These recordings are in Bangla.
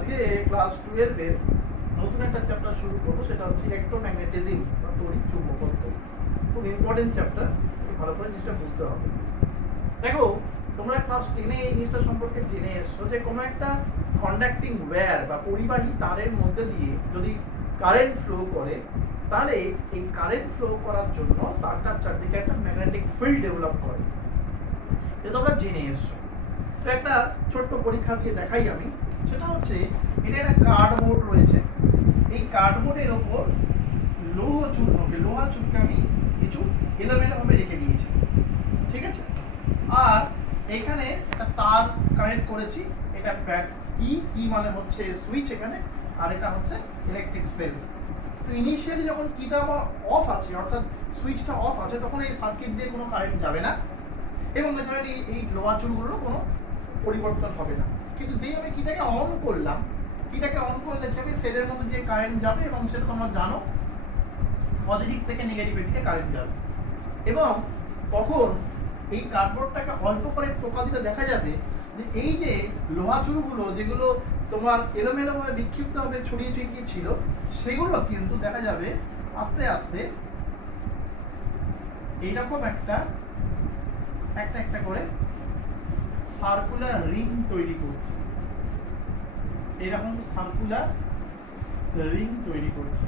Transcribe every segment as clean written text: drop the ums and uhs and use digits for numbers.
আজকে ক্লাস 12 এর নতুন একটা চ্যাপ্টার শুরু করবো, সেটা হচ্ছে ইলেকট্রোম্যাগনেটিজম বা তড়িৎ চুম্বকত্ব। খুব ইম্পর্টেন্ট চ্যাপ্টার, ভালো করে জিনিসটা বুঝতে হবে। দেখো, তোমরা ক্লাস 10 এই জিনিসটা সম্পর্কে জেনে এসছো যে কোনো একটা কন্ডাক্টিং ওয়্যার বা পরিবাহী তারের মধ্যে দিয়ে যদি কারেন্ট ফ্লো করে, তাহলে এই কারেন্ট ফ্লো করার জন্য তারটার চারদিকে একটা ম্যাগনেটিক ফিল্ড ডেভেলপ করে, এটা তোমরা জেনে এসছো। তো একটা ছোট্ট পরীক্ষা দিয়ে দেখাই আমি। সেটা হচ্ছে, এটা একটা কার্ডবোর্ড রয়েছে। এই কার্ডবোর্ডের ওপর লোহা চুনকে আমি কিছু এলোমেলোভাবে রেখে দিয়েছি, ঠিক আছে। আর এখানে একটা তার কানেক্ট করেছি, এটা কি মানে হচ্ছে সুইচ এখানে, আর এটা হচ্ছে ইলেকট্রিক সেল। তো ইনিশিয়ালি যখন কিটা আমার অফ আছে, অর্থাৎ সুইচটা অফ আছে, তখন এই সার্কিট দিয়ে কোনো কারেন্ট যাবে না এবং ন্যাচারালি এই লোহা চুনগুলোরও কোনো পরিবর্তন হবে না। কিন্তু যেই আমি কিটাকে অন করলাম, কিটাকে অন করলে কি হবে, সেলের মধ্যে দিয়ে কারেন্ট যাবে এবং সেটা তোমরা জানো পজিটিভ থেকে নেগেটিভের দিকে কারেন্ট যাবে। এবং তখন এই কার্ডবোর্ডটাকে অল্প করে টোকা দিলে দেখা যাবে যে এই যে লোহা চুনগুলো যেগুলো তোমার এলোমেলোভাবে বিক্ষিপ্তভাবে ছড়িয়ে ছিটিয়ে ছিল, সেগুলো কিন্তু দেখা যাবে আস্তে আস্তে এইরকম একটা করে সার্কুলার রিং তৈরি করছে। এইরকম সার্কুলার রিং তৈরি করছে,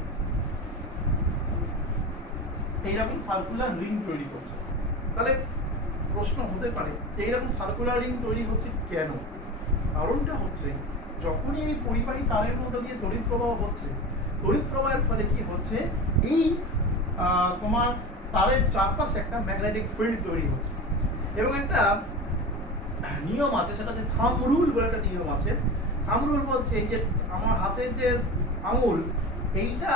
এইরকম সার্কুলার রিং তৈরি করছে। তাহলে প্রশ্ন হতে পারে এইরকম সার্কুলার রিং তৈরি হচ্ছে কেন? কারণটা হচ্ছে, যখনই এই পরিবাহী তারের মধ্যে দিয়ে তড়িৎ প্রবাহ হচ্ছে, তড়িৎ প্রবাহের ফলে কি হচ্ছে, এই তোমার তারের চারপাশে একটা ম্যাগনেটিক ফিল্ড তৈরি হচ্ছে। এবং একটা নিয়ম আছে, সেটা হচ্ছে থাম্ব রুল বলে একটা নিয়ম আছে। থাম্ব রুল বলছে এই যে আমার হাতের যে আঙুল, এইটা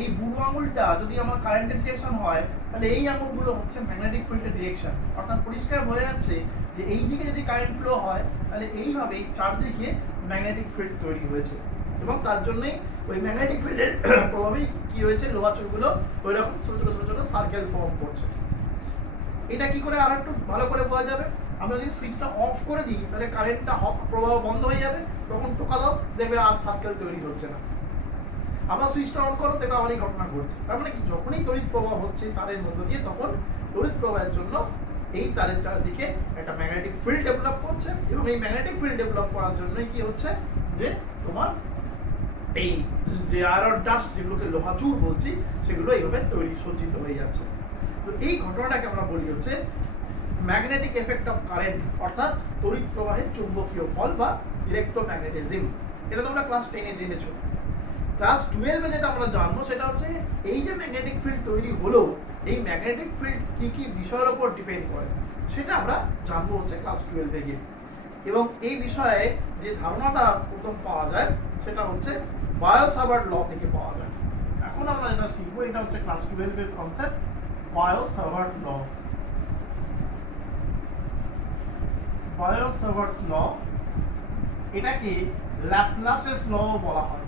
এই বুড়ো আঙুলটা যদি আমার কারেন্টের ডিরেকশন হয়, তাহলে এই আঙুলগুলো হচ্ছে ম্যাগনেটিক ফিল্ডের ডিরেকশন। অর্থাৎ পরিষ্কার বোঝা যাচ্ছে যে এই দিকে যদি কারেন্ট ফ্লো হয়, তাহলে এইভাবেই চারদিকে ম্যাগনেটিক ফিল্ড তৈরি হয়েছে। এবং তার জন্যই ওই ম্যাগনেটিক ফিল্ডের প্রভাবেই কি হয়েছে, লোহা চুনগুলো ওই রকম ছোট ছোট ছোট ছোট সার্কেল ফর্ম করছে। এটা কি করে আর একটু ভালো করে বোঝা যাবে, আমরা যদি সুইচটা অফ করে দিই, তাহলে কারেন্টটা প্রবাহ বন্ধ হয়ে যাবে, তখন টোকা দাও, দেখবে আর সার্কেল তৈরি হচ্ছে না। আবার সুইচটা অন করো, দেখবে আবার এই ঘটনা ঘটছে। তার মানে কি, যখনই তড়িৎ প্রবাহ হচ্ছে তারের মধ্য দিয়ে, তখন তড়িৎ প্রবাহের জন্য এই তারের চারদিকে একটা ম্যাগনেটিক ফিল্ড ডেভেলপ করছে। এবং এই ম্যাগনেটিক ফিল্ড ডেভেলপ করার জন্যই কি হচ্ছে, যে তোমার এই যে আয়রন ডাস্ট, যেগুলোকে লোহা চুন বলছি, সেগুলো এইভাবে তৈরি সজ্জিত হয়ে যাচ্ছে। তো এই ঘটনাটাকে আমরা বলি হচ্ছে ম্যাগনেটিক এফেক্ট অফ কারেন্ট, অর্থাৎ তড়িৎ প্রবাহের চুম্বকীয় ফল বা ইলেকট্রোম্যাগনেটিজম। এটা তোমরা ক্লাস 10 এ জেনেছো। ক্লাস 12 এ যেটা আমরা জানবো, সেটা হচ্ছে এই যে ম্যাগনেটিক ফিল্ড তৈরি হলো, এই ম্যাগনেটিক ফিল্ড কি কি বিষয়ের উপর ডিপেন্ড করে, সেটা আমরা জানবো হচ্ছে ক্লাস 12 এ গিয়ে। এবং এই বিষয়ে যে ধারণাটা প্রথম পাওয়া যায়, সেটা হচ্ছে বায়ো-সাভার্ট ল থেকে পাওয়া যায়। এখন আমরা যেটা শিখবো, এটা হচ্ছে ক্লাস 12 এর কনসেপ্ট, বায়ো-সাভার্ট ল। বায়ো-সাভার্টস ল, এটাকে ল্যাপলাসেস ল বলা হয়।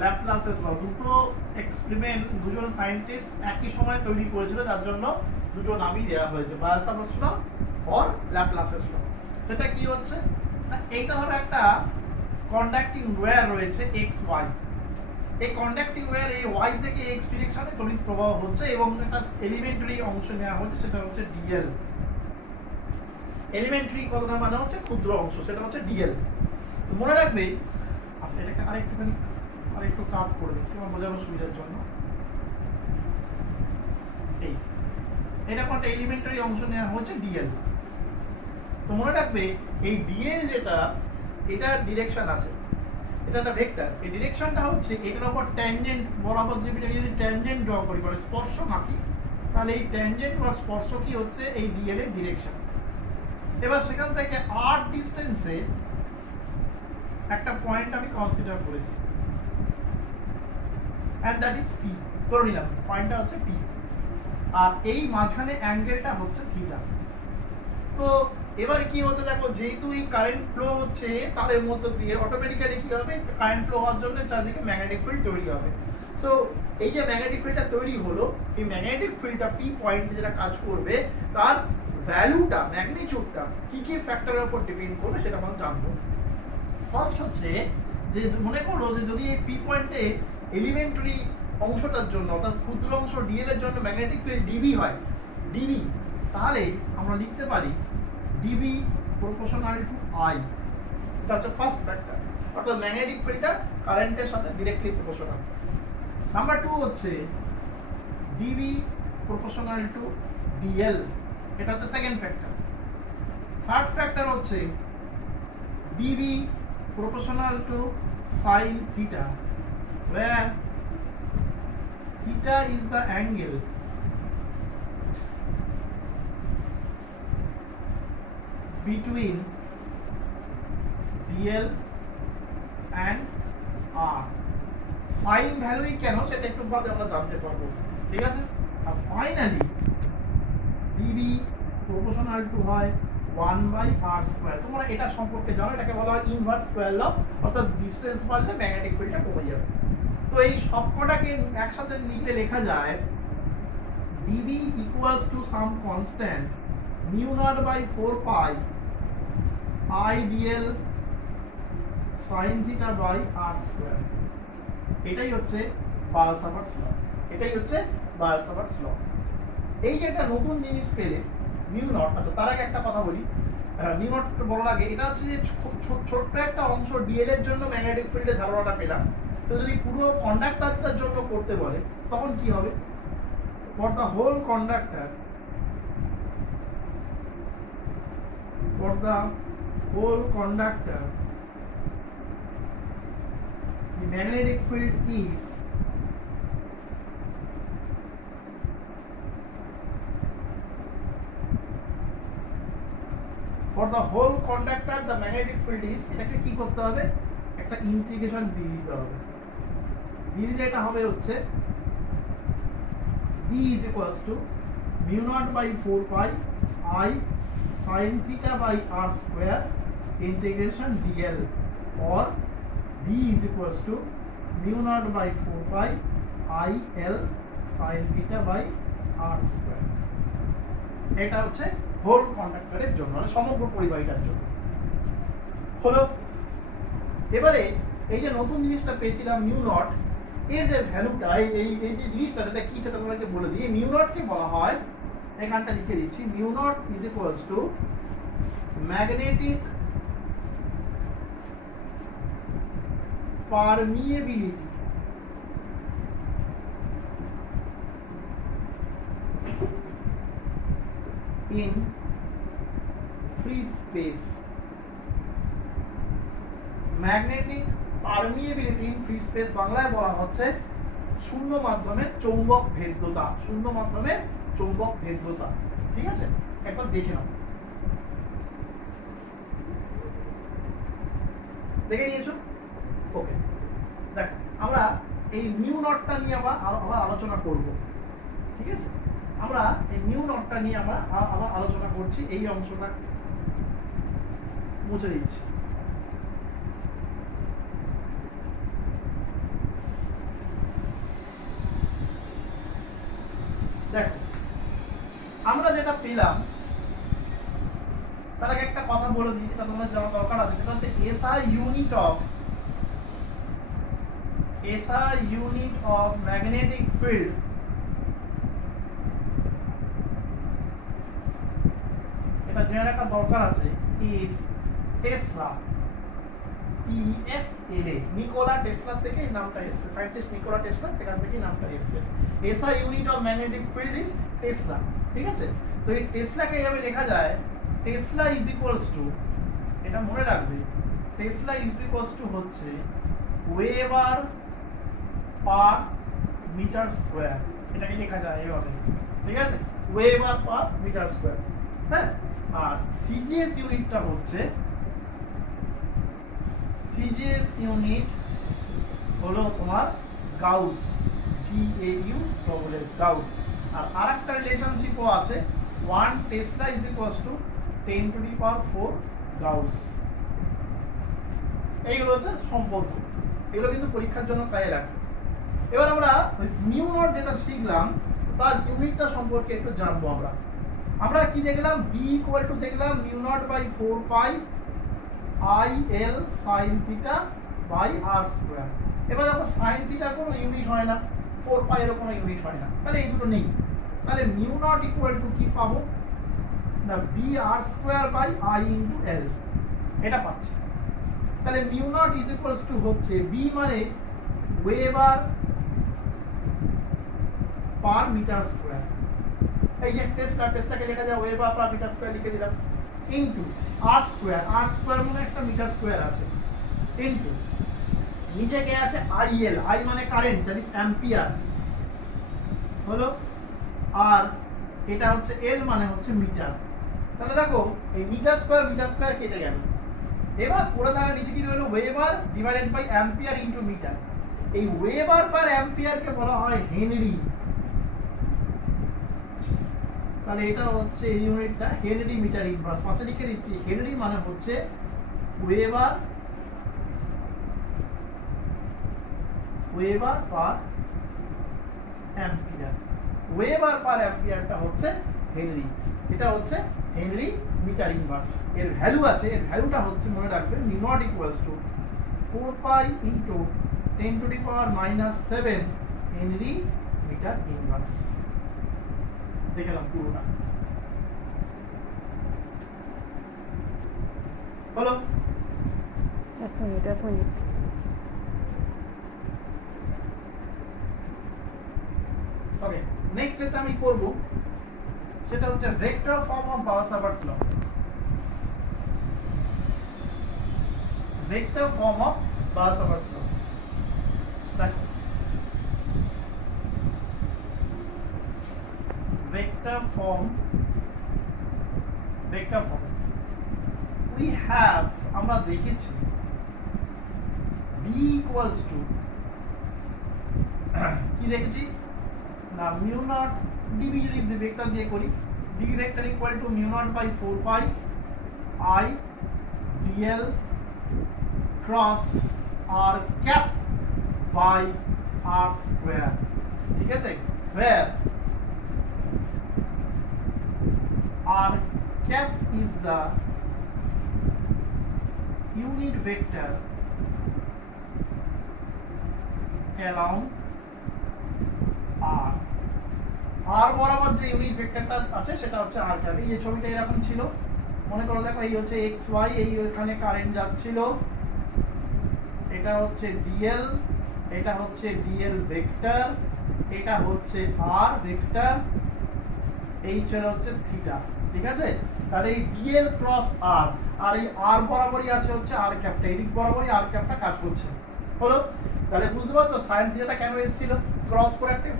ল্যাপলাসেস ল, দুটো এক্সপেরিমেন্ট দুজন সায়েন্টিস্ট একই সময় তৈরি করেছিল, তার জন্য দুটো নামই দেওয়া হয়েছে, বায়ো-সাভার্টস ল আর ল্যাপলাসেস ল। সেটা কি হচ্ছে না, এইটা ধরো একটা কন্ডাক্টিং ওয়্যার রয়েছে এক্স ওয়াই। এই কন্ডাক্টিং ওয়্যার এই ওয়াই থেকে এক্স ডিরেকশনে তড়িৎ প্রবাহ হচ্ছে এবং একটা এলিমেন্টারি অংশ নেওয়া হচ্ছে, সেটা হচ্ছে ডিএল। এলিমেন্টারি কথা মানে হচ্ছে ক্ষুদ্র অংশ, সেটা হচ্ছে ডিএল। তো মনে রাখবে, আচ্ছা এটাকে আরেকটু কাট করে দিচ্ছি আমার বোঝানোর সুবিধার জন্য। এটা একটা এলিমেন্টারি অংশ নেওয়া হচ্ছে ডিএল। তো মনে রাখবে, এই ডিএল যেটা, এটা ডিরেকশন আছে, এটা একটা ভেক্টর। এই ডিরেকশনটা হচ্ছে এটার উপর ট্যানজেন্ট বরাবর, যদি ট্যানজেন্ট ড্র করি, মানে স্পর্শ আঁকি, তাহলে এই ট্যানজেন্ট বা স্পর্শ কি হচ্ছে এই ডিএল এর ডিরেকশন। এবার সেখান থেকে আর ডিসটেন্সে একটা পয়েন্ট আমি কনসিডার করেছি, এন্ড দ্যাট ইজ পি, করে নিলাম পয়েন্টটা হচ্ছে পি, আর এই মাঝখানে অ্যাঙ্গেলটা হচ্ছে থিটা। তো এবার কি হচ্ছে, দেখো যেহেতু এই কারেন্ট ফ্লো হচ্ছে তারের মধ্যে দিয়ে, অটোমেটিক্যালি কি হবে, কারেন্ট ফ্লো হওয়ার জন্য চারদিকে ম্যাগনেটিক ফিল্ড তৈরি হবে। সো এই যে ম্যাগনেটিক ফিল্ডটা তৈরি হলো, এই ম্যাগনেটিক ফিল্ডটা পি পয়েন্টে যেটা কাজ করবে, তার ভ্যালুটা ম্যাগনিটিউডটা কি কি ফ্যাক্টরের উপর ডিপেন্ড করবে সেটা আমরা জানবো। ফার্স্ট হচ্ছে যে মনে করো যে যদি এই পি পয়েন্টে এলিমেন্টারি অংশটার জন্য অর্থাৎ ক্ষুদ্র অংশ ডিএল এর জন্য ম্যাগনেটিক ফিল্ড ডিবি হয়, ডিবি, তাহলে আমরা লিখতে পারি ডিবি প্রপোর্শনাল টু আই। এটা হচ্ছে ফার্স্ট ফ্যাক্টর, অর্থাৎ ম্যাগনেটিক ফিল্ডটা কারেন্টের সাথে ডিরেক্টলি প্রপোর্শনাল। নাম্বার 2 হচ্ছে ডিবি প্রপোর্শনাল টু ডিএল, এটা হচ্ছে সেকেন্ড ফ্যাক্টর। থার্ড ফ্যাক্টর হচ্ছে DB proportional to sin theta, where theta is the angle between dl and r. sin ভ্যালুই কেন সেটা একটু বাদে আমরা জানতে পারবো, ঠিক আছে। আর ফাইনালি dv proportional to হয় 1/r²। তোমরা এটা সম্পর্কে জানো, এটাকে বলা হয় ইনভার্স স্কয়ার ল, অর্থাৎ ডিসটেন্স বাড়লে ম্যাগনেটিক ফিল্ডটা কমে যাবে। তো এই সবকটাকে একসাথে নিলে লেখা যায় dv equals to some constant μ0/4π I dl sin theta by r²। এটাই হচ্ছে বায়োসাভার্টস ল, এটাই হচ্ছে বায়োসাভার্টস ল। এই যে একটা নতুন জিনিস পেলে মিউ নট, আচ্ছা তার আগে একটা কথা বলি, মিউ নট বলার আগে এটা হচ্ছে যে ছোট্ট একটা অংশ ডিএল এর জন্য ম্যাগনেটিক ফিল্ডের ধারণাটা পেলাম। তো যদি পুরো কন্ডাক্টরটার জন্য করতে বলে তখন কি হবে? For the whole conductor, for the whole conductor the magnetic field is for the whole conductor the magnetic field is, এটাকে কি করতে হবে? একটা ইন্টিগ্রেশন দিয়ে দিতে হবে। দিয়ে দিলে এটা হবে হচ্ছে B is equals to μ0/4π I sin theta by r² integration dl, or B is equals to μ0/4π I L sin theta by r²। এটা হচ্ছে হোল কন্ডাক্টরের জন্য, মানে সমগ্র পরিবাহীটার জন্য হলো। এবারে এই যে নতুন জিনিসটা পেয়েছিলাম মিউ নট, এর যে ভ্যালুটা, এই যে জিনিসটা যেটা কি সেটা তোমাকে বলে দিই। মিউ নট কে বলা হয়, এখানটা লিখে দিচ্ছি, mu not is equals two magnetic permeability in free space, magnetic permeability in free space বাংলায় বলা হচ্ছে শূন্য মাধ্যমে চৌম্বক ভেদ্যতা, শূন্য মাধ্যমে চৌম্বক ভেদ্যতা। ঠিক আছে, একবার দেখে নাও, দেখে নিয়েছো? ওকে, দেখ আমরা এই মিউ নটটা নিয়ে আবার আলোচনা করব। ঠিক আছে, আমরা এই মিউ নটটা নিয়ে আমরা আবার আলোচনা করছি। এই অংশটা মুছে দিচ্ছি। দেখো আমরা যেটা পেলাম তার আগে একটা কথা বলে দিই, এটা তোমাদের জানা দরকার আছে। সেটা হচ্ছে SI unit of magnetic field এটা জেনে রাখা দরকার আছে, is Tesla, TSLA, Nikola Tesla থেকে এই নামটা এসেছে, সায়েন্টিস্ট নিকোলা টেসলা, সেখান থেকে নামটা এসেছে। SI unit of magnetic field is Tesla. ঠিক আছে, তো এই টেসলাকে এইভাবে লেখা যায়, টেসলা ইজ ইকুয়ালস টু, এটা মনে রাখবে, টেসলা ইজ ইকুয়ালস টু হচ্ছে ওয়েবার পার মিটার স্কয়ার। এটাকে লেখা যায় এইভাবে, ঠিক আছে, ওয়েবার পার মিটার স্কয়ার। হ্যাঁ, আর সিজিএস ইউনিটটা হচ্ছে, সিজিএস ইউনিট হলো তোমার গাউস, GAUSS, গাউস। আর আরেকটা রিলেশনশিপও আছে, 1 tesla is equals to 10⁴ gauss. এইগুলো হচ্ছে সম্পর্ক, এগুলো কিন্তু পরীক্ষার জন্য কাজে লাগে। এবার আমরা মিউ নট যেটা শিখলাম তার ইউনিটটা সম্পর্কে একটু জানবো আমরা। আমরা কি দেখলাম, b ইকুয়াল টু দেখলাম mu not by 4 pi i l sin theta by r square. এবার দেখো sin থিটার কোনো ইউনিট হয় না, 4 পাই এর কোনো ইউনিট হয় না, তাহলে এই দুটো নেই। তাহলে মিউ নট ইকুয়াল টু কি পাবো না b r square by i into l, এটা পাচ্ছি। তাহলে mu not is equals to হচ্ছে b মানে ওয়েবার পার মিটার স্কয়ার, এই যে টেস্টটাকে লেখা যায় ওয়েবার পার মিটার স্কয়ার লিখে দিলাম, ইনটু r স্কয়ার মানে একটা মিটার স্কয়ার আছে, ইনটু নিচে কে আছে IL, I মানে কারেন্ট, দ্যাট ইজ অ্যাম্পিয়ার হলো, আর এটা হচ্ছে L মানে হচ্ছে মিটার। তাহলে দেখো এই মিটার স্কয়ার কেটে গেল। এবার পুরো দ্বারা নিচে কি রইলো, weber divided by ampere into metre. এই ওয়েবার পার অ্যাম্পিয়ারকে বলা হয় হেনরি। তাহলে এটা হচ্ছে এই ইউনিটটা হেনরি মিটার ইনভার্স, পাশে লিখে দিচ্ছি হেনরি মানে হচ্ছে weber per ampere. Weber per অ্যাম্পিয়ারটা হচ্ছে হেনরি, এটা হচ্ছে হেনরি মিটার ইনভার্স। এর ভ্যালু আছে, এর ভ্যালুটা হচ্ছে মনে রাখবে mu naught equals to 4 pi into 10 to the power -7 henry metre inverse. দেখলাম পুরোটা হলো। এক মিনিট ওকে, নেক্সট যেটা আমি করব সেটা হচ্ছে vector form of Biot Savart's law. Vector form of Biot Savart's law, দেখো ভেক্টর ফর্ম উই হ্যাভ, আমরা দেখেছি b ইকুয়ালস টু কি দেখেছি না মিউ নট dv, যদি ভেক্টর দিয়ে করি dv vector equal to mu not by 4 pi i dl cross r cap by r square, ঠিক আছে, where r cap is the unit vector along r। r বরাবর যে ইউনিট ভেক্টরটা আছে সেটা হচ্ছে r cap। এই যে ছবিটা এরকম ছিল, মনে করো দেখো এই হচ্ছে x y, এই ওখানে কারেন্ট যাচ্ছিল, এটা হচ্ছে dl, এটা হচ্ছে dl ভেক্টর, এটা হচ্ছে r ভেক্টর, এই ছিল হচ্ছে থিটা, ঠিক আছে। তাহলে এই dl ক্রস r, আর এই r বরাবরই আছে হচ্ছে r ক্যাপটা, এই দিক বরাবরই r ক্যাপটা কাজ করছে হলো। তাহলে বুঝতে পারছো সাইন থিটাটা কেন এসেছিল, ক্রস প্রোডাক্টের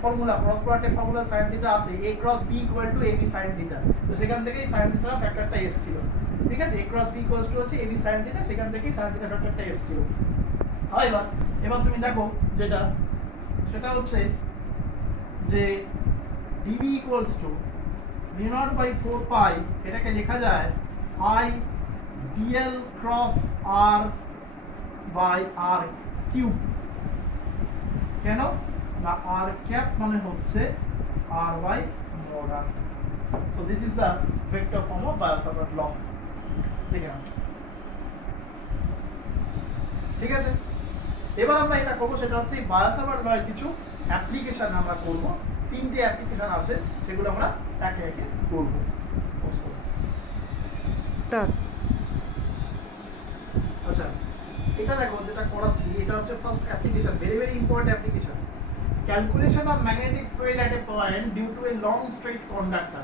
ফর্মুলা সাইন থিটা আসে a cross b equal two ab sine theta, তো সেখান থেকেই সাইন থিটার ফ্যাক্টরটা এসেছিল, ঠিক আছে। a cross b equals to হচ্ছে ab সাইন থিটা, সেখান থেকেই সাইন থিটা ফ্যাক্টরটা এসেছিল। এবার তুমি দেখো যেটা সেটা হচ্ছে যে dv equals to mu naught by 4 pi, এটাকে লেখা যায় i dl cross r by r cube। কেন না r cap মানে হচ্ছে r by mod r। so this is the vector form of Biot-Savart law, ঠিক আছে। ঠিক আছে, এবার আমরা এটা করব, সেটা হচ্ছে Biot-Savart law এর কিছু অ্যাপ্লিকেশন আমরা করব। তিনটে অ্যাপ্লিকেশন আছে, সেগুলো আমরা একে একে করব। আচ্ছা, এটা দেখো যেটা করাচ্ছি, এটা হচ্ছে first application, very important application, calculation of magnetic field at a point due to a long straight conductor.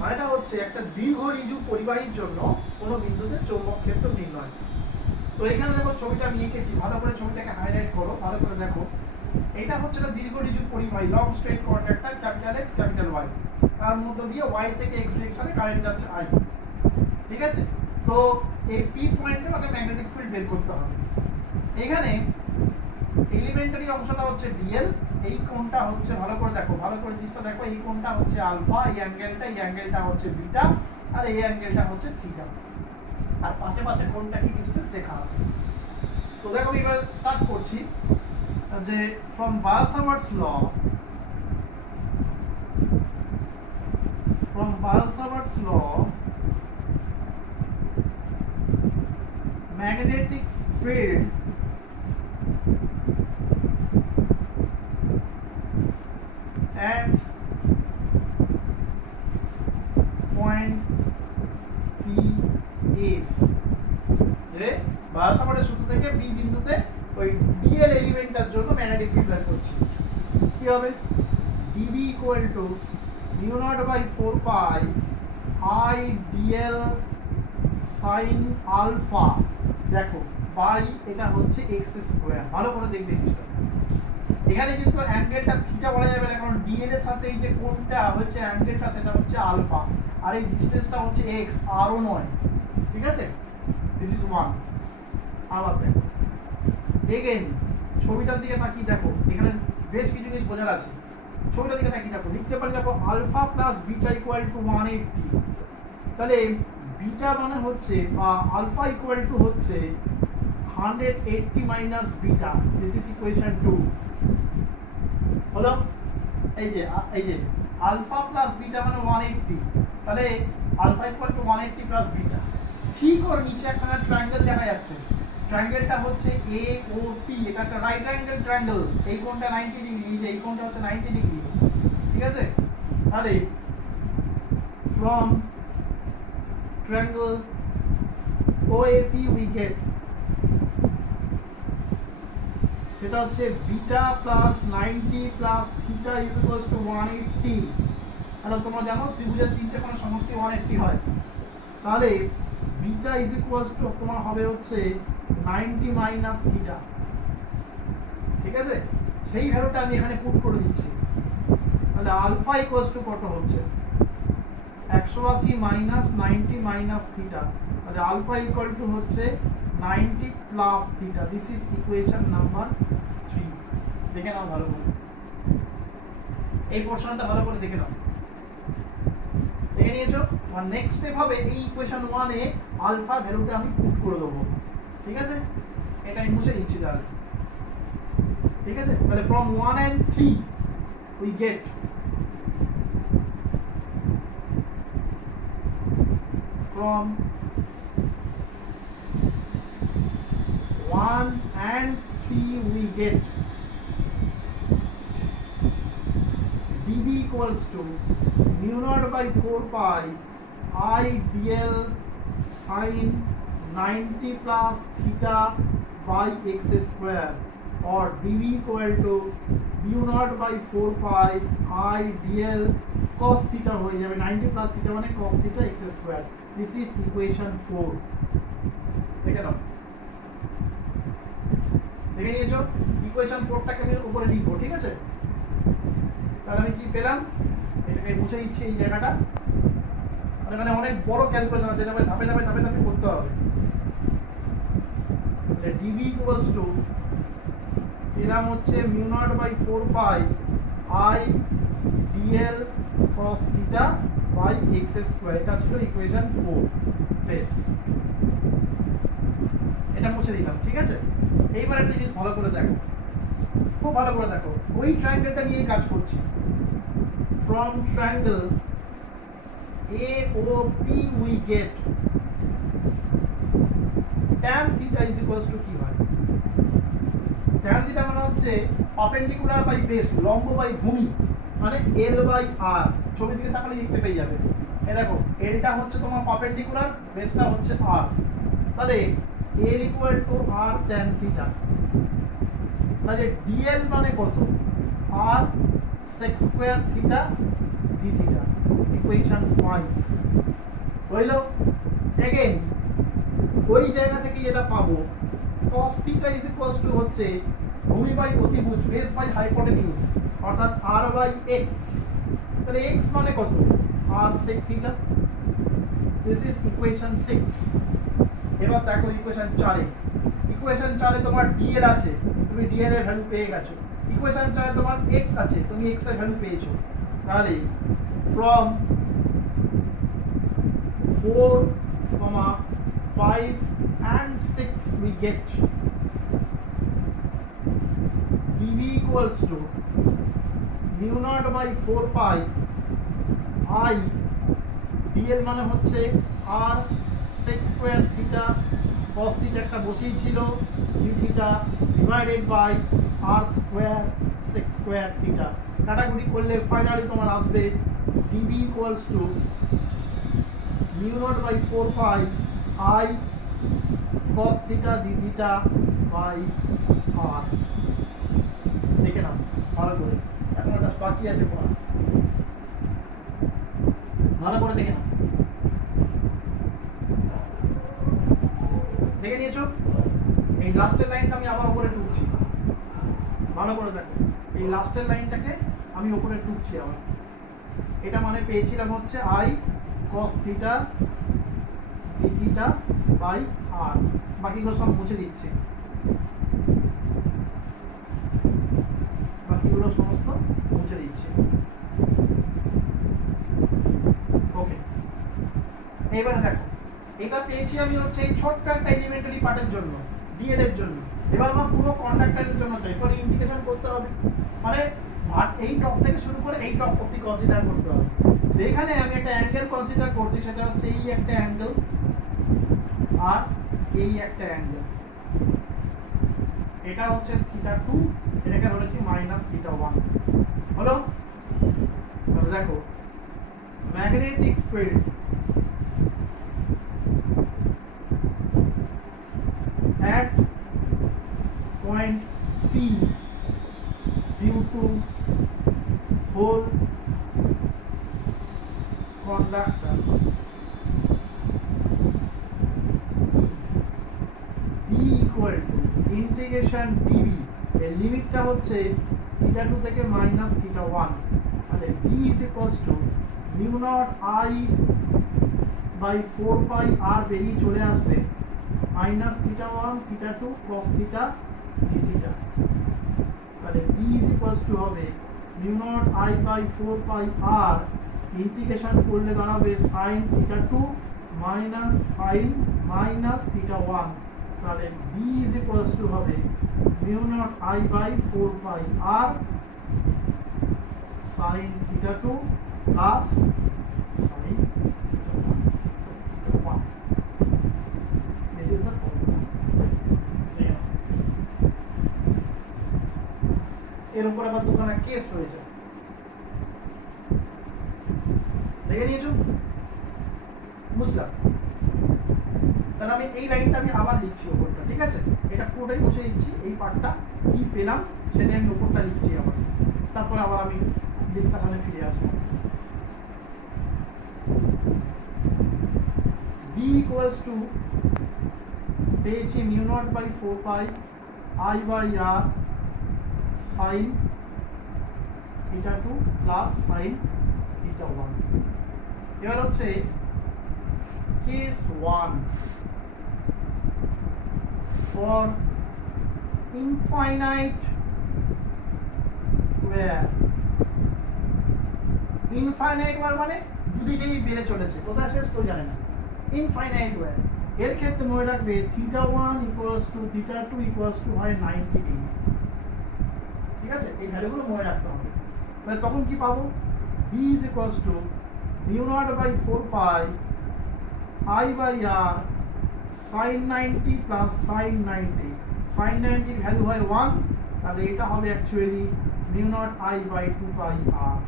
মানেটা হচ্ছে একটা দীর্ঘ ঋজু পরিবাহীর জন্য কোনো বিন্দুতে চৌম্বক ক্ষেত্র নির্ণয়। তো এখানে দেখো ছবিটা আমি এঁকেছি, ভালো করে ছবিটাকে হাইলাইট করো, ভালো করে দেখো। এটা হচ্ছে একটা দীর্ঘ ঋজু পরিবাহী, long straight conductor, capital X capital Y, তার মধ্যে দিয়ে ওয়াই থেকে এক্স ডিরেকশনে কারেন্ট যাচ্ছে আই, ঠিক আছে। তো এই পি পয়েন্টে আমাকে ম্যাগনেটিক ফিল্ড বের করতে হবে। এখানে এলিমেন্টারি অংশটা হচ্ছে ডিএল, এই কোণটা হচ্ছে, ভালো করে দেখো, ভালো করে জিনিসটা দেখো, এই কোণটা হচ্ছে আলফা, এই অ্যাঙ্গেলটা হচ্ছে বিটা, আর এই অ্যাঙ্গেলটা হচ্ছে থিটা, আর পাশে কোণটা কি ডিসটেন্স লেখা আছে। তো দেখো আমি এবার স্টার্ট করছি যে from Biot-Savart's law, from Biot-Savart's law, magnetic field at point P is, যে বায়োসাভার্টের সূত্র থেকে বি বিন্দুতে ওই ডিএল এলিমেন্টটার জন্য ম্যাগনেটিক ফিল্ড বের করছি। কি হবে? dB equal to mu naught by 4 pi I dl sin alpha, দেখো বাই এটা হচ্ছে x স্কয়ার। ভালো করে দেখবে জিনিসটা, এখানে কিন্তু অ্যাঙ্গেলটা থিটা বলা যাবে না, কারণ ডিএল এর সাথে এই যে কোণটা হচ্ছে অ্যাঙ্গেলটা, সেটা হচ্ছে আলফা, আর এই ডিসটেন্সটা হচ্ছে x, আরও নয়। ঠিক আছে, দিস ইজ 1। আবার দেখো এগেইন ছবিটার দিকে তাকিয়ে দেখো, এখানে বেশ কিছু জিনিস বোঝার আছে। ছবিটার দিকে তাকিয়ে দেখো, লিখতে পারি দেখো alpha plus beta equal to 180। তাহলে বিটা মানে হচ্ছে বা আলফা ইকুয়াল টু হচ্ছে 180 minus beta, this is equation 2। হলো এই যে আলফা প্লাস বিটা মানে 180, তাহলে alpha equal to 180 plus beta. ঠিক ওর নিচে একটা ট্রায়াঙ্গেল দেখা যাচ্ছে, ট্রায়াঙ্গেলটা হচ্ছে এ ও টি, এটা একটা রাইট অ্যাঙ্গেল ট্রায়াঙ্গেল, এই কোণটা 90 ডিগ্রি, এই যে এই কোণটা হচ্ছে 90 ডিগ্রি। ঠিক আছে, তাহলে from triangle OAP we get, সেটা হচ্ছে beta plus 90 plus theta is equals two 180। তাহলে তোমরা জানো ত্রিভুজের তিনটে কোণের সমষ্টি 180 হয়, তাহলে বিটা ইজ ইকুয়ালস টু তোমার হবে হচ্ছে 90 মাইনাস থিটা। ঠিক আছে, সেই ভ্যালুটা আমি এখানে পুট করে দিচ্ছি। তাহলে আলফা ইকুয়ালস টু কত হচ্ছে 180 মাইনাস 90 মাইনাস থিটা, তাহলে আলফা ইকুয়াল টু হচ্ছে 90 plus theta. This is equation number 3। দেখে নাও ভালো করে, এই পোরশনটা ভালো করে দেখে নাও। দেখে নিয়েছো? আর নেক্সট স্টেপ হবে এই ইকুয়েশন 1 এ আলফা ভ্যালুটা আমি পুট করে দেবো। ঠিক আছে, এটা আমি মুছে দিচ্ছি তাহলে। ঠিক আছে, তাহলে from 1 and 3 we get from 1 and 3 we get dB equals to mu naught by 4 pi I dl sin 90 plus theta by x square, or dB equal to mu naught by 4 pi I dl cos theta হয়ে যাবে, 90 plus theta মানে cos theta x square। This is equation 4। দেখে নাও, দেখে নিয়েছো? ইকুয়েশন 4টাকে আমি উপরে লিখবো। ঠিক আছে, তাহলে আমি কি পেলাম, এটাকে মুছে দিচ্ছি এই জায়গাটা, আর এখানে অনেক বড় ক্যালকুলেশন আছে, এটা ধাপে ধাপে ধাপে ধাপে করতে হবে। dB equals to এরকম হচ্ছে mu naught by 4 pi I dl cos theta by x square, এটা ছিল ইকুয়েশন 4। বেশ, এটা মুছে দিলাম। ঠিক আছে, এইবার একটা জিনিস ভালো করে দেখো, খুব ভালো করে দেখো, ওই ট্রায়াঙ্গেলটা নিয়ে কাজ করছি। From triangle AOP we get tan theta is equals to কি হয়? tan theta মানে হচ্ছে পারপেন্ডিকুলার বাই বেস, লম্ব বাই ভূমি, মানে L বাই R। ছবির দিকে তাকালে দেখতে পেয়ে যাবে, এই দেখো Lটা হচ্ছে তোমার পারপেন্ডিকুলার, বেসটা হচ্ছে R, তাহলে L equal to R tan theta। তাহলে DL মানে কত? R sec square theta d theta, equation 5 হইলো। এগেইন ওই জায়গা থেকে যেটা পাবো cos theta is equals to হচ্ছে ভূমি বাই অতিভুজ, বেস বাই হাইপোটেনিউজ, অর্থাৎ r বাই x। তাহলে x মানে কত? r sec theta। This is equation 6। এবার দেখো ইকুয়েশন 4 এ, ইকুয়েশন 4 এ তোমার dl আছে, তুমি dl এর ভ্যালু পেয়ে গেছো। ইকুয়েশন 4 এ তোমার x আছে, তুমি x এর ভ্যালু পেয়েছো। তাহলে from 4, 5 and 6 we get dB equals to mu naught by 4 pi I DL মানে হচ্ছে R sec square theta cos theta একটা বসেই ছিল D theta divided by R square sec square theta, কাটাকুটি করলে ফাইনালি তোমার আসবে DB equals to mu not by 4 pi I cos theta d theta by r। দেখে নাও ভালো করে, এখন একটা বাকি আছে পড়া, ভালো করে দেখে নাও। দেখে নিয়েছো? এই লাস্টের লাইনটা আমি আবার উপরে টুকছি, ভালো করে দেখো। এই লাস্টের লাইনটাকে আমি উপরে টুকছি আবার। এটা মানে পেয়েছিলাম হচ্ছে i cos theta d theta by r, বাকিগুলো সব মুছে দিচ্ছি, বাকিগুলো সমস্ত মুছে দিচ্ছি। ওকে, এবারে দেখো এটা পেয়েছি আমি হচ্ছে এই ছোট্ট একটা এলিমেন্টারি পার্টের জন্য, ডিএল এর জন্য। এবার আমার পুরো কন্ডাক্টরের জন্য চাই, ফলে ইন্টিগ্রেশন করতে হবে, মানে এই টপ থেকে শুরু করে এই টপ অবধি কনসিডার করতে হবে। তো এখানে আমি একটা অ্যাঙ্গেল কনসিডার করছি, সেটা হচ্ছে এই একটা অ্যাঙ্গেল আর এই একটা অ্যাঙ্গেল, এটা হচ্ছে θ2, এটাকে ধরেছি -θ1। হলো? তাহলে দেখো magnetic field at point P due to hole conductor is B equal to integration dB, এর লিমিটটা হচ্ছে θ2 থেকে -θ1, তাহলে B is equals to mu naught I by 4 pi r বেরিয়ে চলে আসবে -θ1 θ2 cos θ d θ, তাহলে B is equals to হবে mu naught I by 4 pi r integration করলে দাঁড়াবে sin θ2 minus sin -θ1, তাহলে B is equals to হবে mu naught I by 4 pi r sin θ2 plus sin θ1। This is the formula. এর উপর আবার দুখানা কেস রয়েছে, দেখে নিয়েছো? বুঝলাম? তাহলে আমি এই লাইনটা আমি আবার লিখছি উপরটা, ঠিক আছে? এটা পুরোটাই মুছে দিচ্ছি, এই পার্টটা কি পেলাম সেটা আমি উপরটা লিখছি আবার, তারপর আবার আমি ডিসকাশনে ফিরে আসবো। B equals to পেয়েছি mu naught by 4 pi I by r sin θ2 plus sin θ1। এবার হচ্ছে case 1 for infinite where infinite where মানে দুদিকেই বেড়ে চলেছে, কোথায় শেষ কেউ জানে না। infinite where এর ক্ষেত্রে মনে রাখবে θ1 equals to θ2 equals to হয় 90 ডিগ্রি, ঠিক আছে? এই ভ্যালুগুলো মনে রাখতে হবে। তাহলে তখন কি পাবো? B is equals to mu naught by 4 pi I by r sin 90 plus sin 90, sin 90 এর ভ্যালু হয় 1, তাহলে এটা হবে actually mu naught I by 2 pi r।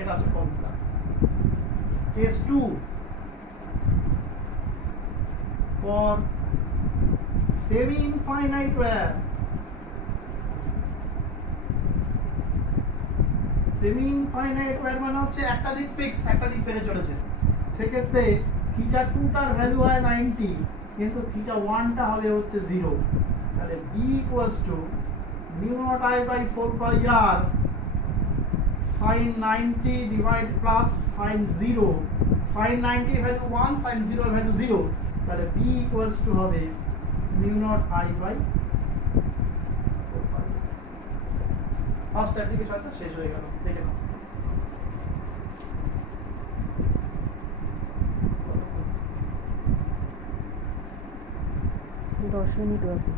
এটা আছে formula. Case 2 for semi infinite where semi infinite where মানে হচ্ছে একটা দিক ফিক্স, একটা দিক বেড়ে চলেছে, সেক্ষেত্রে θ2 টার ভ্যালু হয় 90 কিন্তু θ1 টা হবে হচ্ছে 0, তাহলে B equals to mu naught I by 4 pi r sin 90 divide plus sin 0, sin 90 এর ভ্যালু 1 sin 0 এর ভ্যালু 0, তাহলে B equals to হবে mu naught I by 4 pi। First অ্যাপ্লিকেশনটা শেষ হয়ে গেল, দেখে নাও। দশ মিনিট বাকি।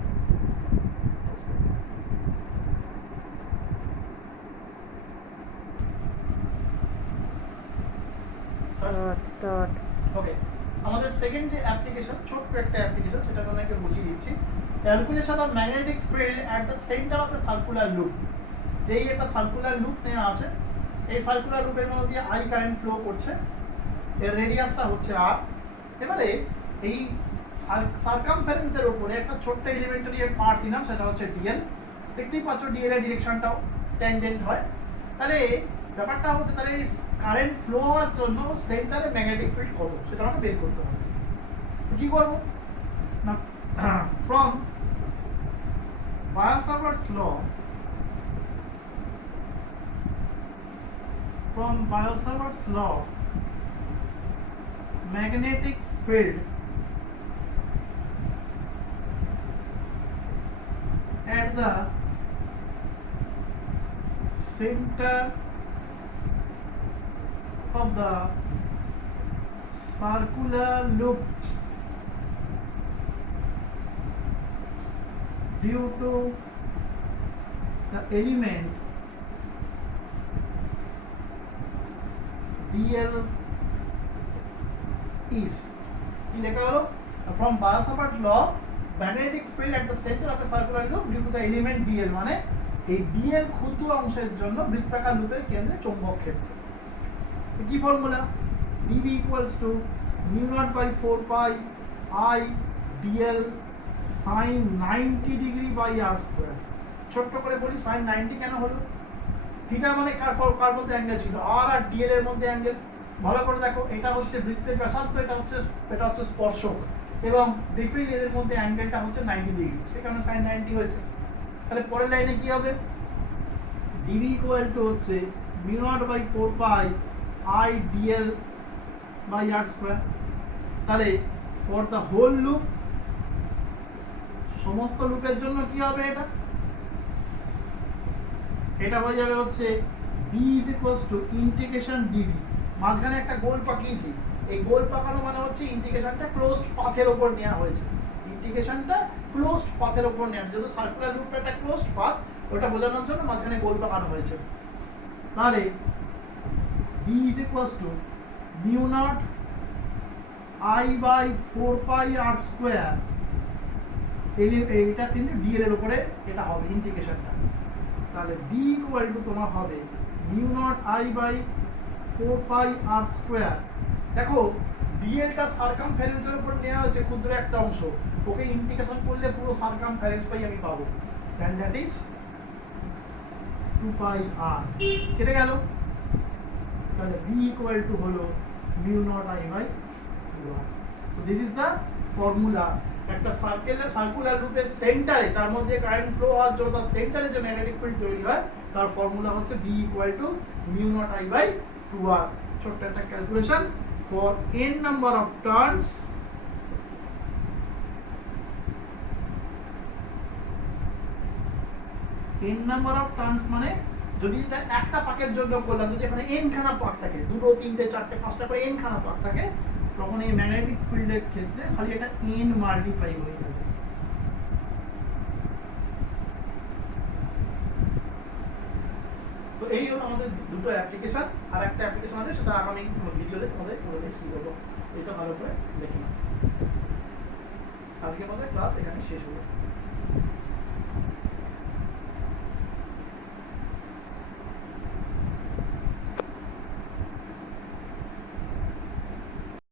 সেকেন্ড যে অ্যাপ্লিকেশন, ছোট্ট একটা অ্যাপ্লিকেশন, সেটা তোমাকে বুঝিয়ে দিচ্ছি। Calculation of magnetic field at the centre of A circular loop. যেই একটা সার্কুলার লুপ নেওয়া আছে, এই সার্কুলার লুপের মধ্যে দিয়ে আই কারেন্ট ফ্লো করছে, এর রেডিয়াসটা হচ্ছে আর। এবারে এই সার্কামফারেন্সের উপরে একটা ছোট্ট এলিমেন্টারি পার্ট নিলাম, সেটা হচ্ছে ডিএল। দেখতেই পাচ্ছ ডিএল এর ডিরেকশনটাও ট্যানজেন্ট হয়। তাহলে ব্যাপারটা হচ্ছে, তাহলে এই কারেন্ট ফ্লো হওয়ার জন্য সেন্টারে ম্যাগনেটিক ফিল্ড কত, সেটা আমাকে বের করতে হবে। কি করব না, from Biot Savart's law, from Biot-Savart's law, magnetic field at the center of the circular loop due to the element DL is, কি লেখা হলো, from Biot-Savart's law magnetic field at the center of a circular loop due to the element DL, মানে এই DL ক্ষুদ্র অংশের জন্য বৃত্তাকার লুপের কেন্দ্রে চৌম্বক ক্ষেত্র। কি formula, dB equals to mu naught by 4 pi I DL sin 90 degree by r square। ছোট্ট করে বলি sin 90 কেন হলো, থিটা মানে কার মধ্যে অ্যাঙ্গেল ছিল, আর আর ডিএল এর মধ্যে অ্যাঙ্গেল। ভালো করে দেখো, এটা হচ্ছে বৃত্তের ব্যাসার্ধ, এটা হচ্ছে স্পর্শক, এবং ডিফারেন্ট এদের মধ্যে অ্যাঙ্গেলটা হচ্ছে 90 ডিগ্রি, সেই কারণে sin 90 হয়েছে। তাহলে পরের লাইনে কি হবে, dV ইকুয়াল টু হচ্ছে mu naught by 4 pi I dl by r square। তাহলে ফর দ্য হোল লুপ, সমস্ত লুপের জন্য কি হবে, এটা হয়ে যাবে হচ্ছে b is equals to integration dv। মাঝখানে একটা গোল পাকিয়েছি, এই গোল পাকানো মানে হচ্ছে ইন্টিগ্রেশনটা ক্লোজড পাথের উপর নেওয়া হয়েছে, ইন্টিগ্রেশনটা ক্লোজড পাথের উপর নেওয়া, যেহেতু সার্কুলার লুপটা একটা ক্লোজড পাথ, ওটা বোঝানোর জন্য মাঝখানে গোল পাকানো হয়েছে। তাহলে b is equals to mu naught I by 4 pi r square, এইটা কিন্তু dl এর উপরে এটা হবে ইন্টিগ্রেশনটা। তাহলে b ইকুয়াল টু তোমার হবে mu naught I by 4 pi r square। দেখো dl টা সার্কামফারেন্সের উপর নেওয়া হয়েছে ক্ষুদ্র একটা অংশ, ওকে ইন্টিগ্রেশন করলে পুরো সার্কামফারেন্সটাই আমি পাবো, and that is 2 pi r। কেটে গেল, তাহলে b ইকুয়াল টু হলো mu naught I by 2r। so this is the formula। একটা সার্কুলার লুপের সেন্টারে, তার মধ্যে কারেন্ট ফ্লো হওয়ার জন্য তার সেন্টারে যে ম্যাগনেটিক ফিল্ড তৈরি হয়, তার ফর্মুলা হচ্ছে b equal two mu naught I by 2r। ছোট্ট একটা calculation, for n number of turns n number of turns মানে যদি এটা একটা পাকের জন্য করলাম, যদি এখানে n খানা পাক থাকে, দুটো তিনটে চারটে পাঁচটা করে n খানা পাক থাকে, তখন এই ম্যাগনেটিক ফিল্ডের ক্ষেত্রে খালি এটা n মাল্টিপ্লাই হয়ে যাবে। তো এই হলো আমাদের দুটো অ্যাপ্লিকেশন। আর একটা অ্যাপ্লিকেশন আছে, সেটা আগামী ভিডিওতে তোমাদের দেখিয়ে দেবো, এটা ভালো করে দেখে নাও। আজকের মতো ক্লাস এখানে শেষ হলো।